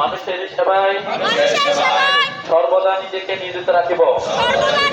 মানুষের সেবায় সর্বদা নিজেকে নিয়োজিত রাখিব। সর্বদা নিজেকে নিয়োজিত রাখিব